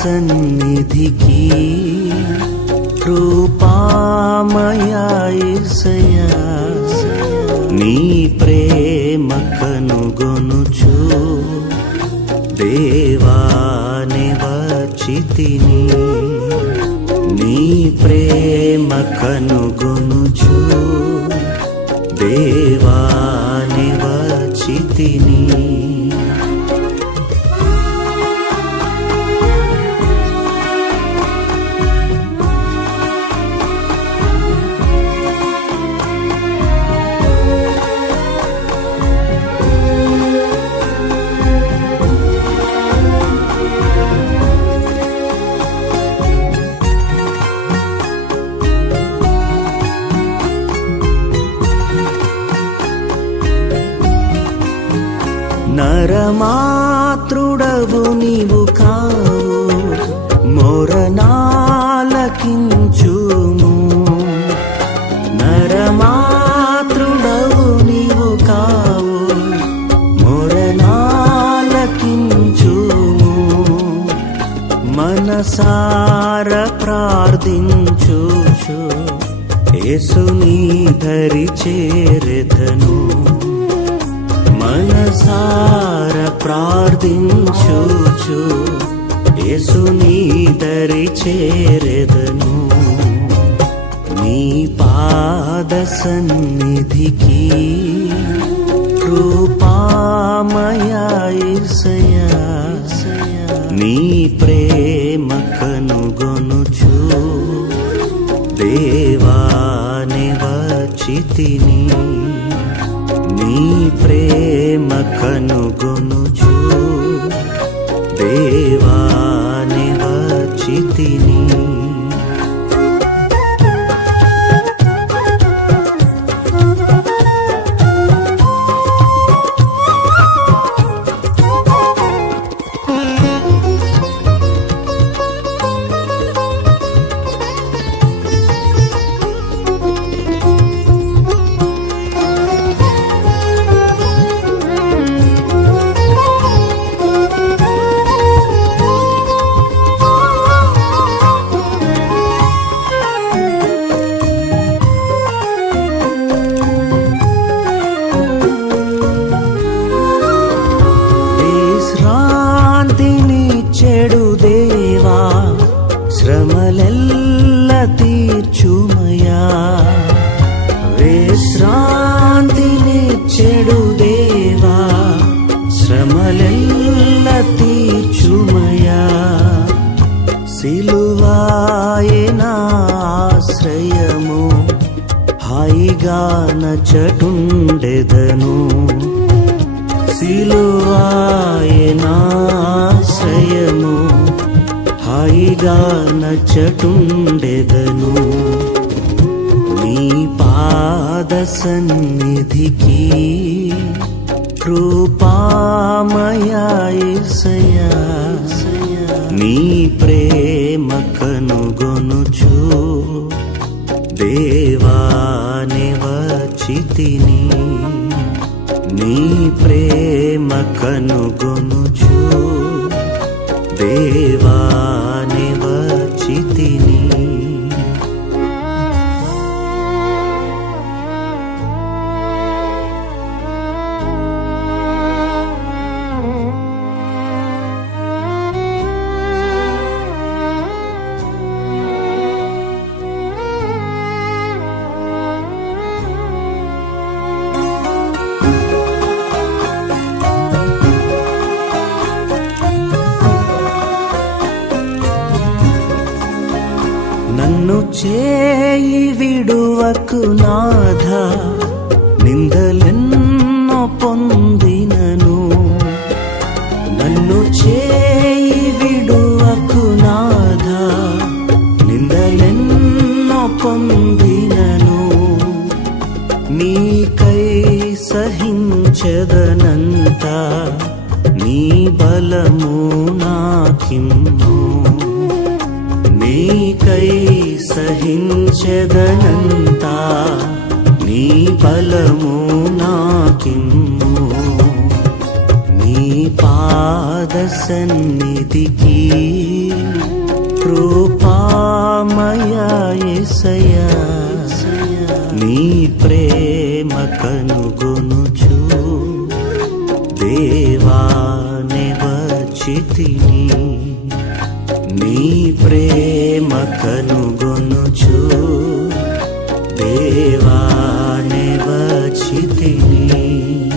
సన్నిధికి కృపామయాసయా నీ ప్రేమ కనుగొనుచు దేవాని వచ్చితిని నీ ప్రేమ కనుగొనుచు దేవాని వచ్చితిని నరమాతృడవు నీవు కావు మొరనాలకించుము. నరమాతృడవు నీవు కావు మొరనాలకించుము. మనసార ప్రార్థించుచు యేసుని ధరి చేరెదను మనసార ప్రార్థించుచు యేసుని దరి చేరెదను. నీ పాద సన్నిధికి కృపామయాసయా నీ ప్రేమ కనుగొనుచు. దేవాని వచ్చితిని కనుగొనుచు. దేవాని వచ్చితిని శ్రమలెల్ల తీర్చుమయా? సిలువాయనా ఆశ్రయము. హాయిగా నచటుండెదను. సిలువాయనాశ్రయము హాయిగా నచటుండెదను. నీ పాద సన్నిధికి కృపామయాసయా నీ ప్రేమ కనుగొనుచు. దేవాని వచ్చితిని నీ ప్రేమ కనుగొనుచు. దేవా చేయి విడువకు నాథ నిందలెన్నో పొందినను. నన్ను చేయి విడువకు నాథ నిందలెన్నో పొందినను. నీకై సహించదనంత నీ బలము నాకిమ్ము. నీకై సహించెదనంత నీ బలము నాకిమ్ము. నీ పాద సన్నిధికి కృపామయాసయా నీ ప్రేమ కనుగొనుచు. దేవాని వచ్చితిని నీ ప్రేమ కనుగొనుచు. దేవానే వచ్చితిని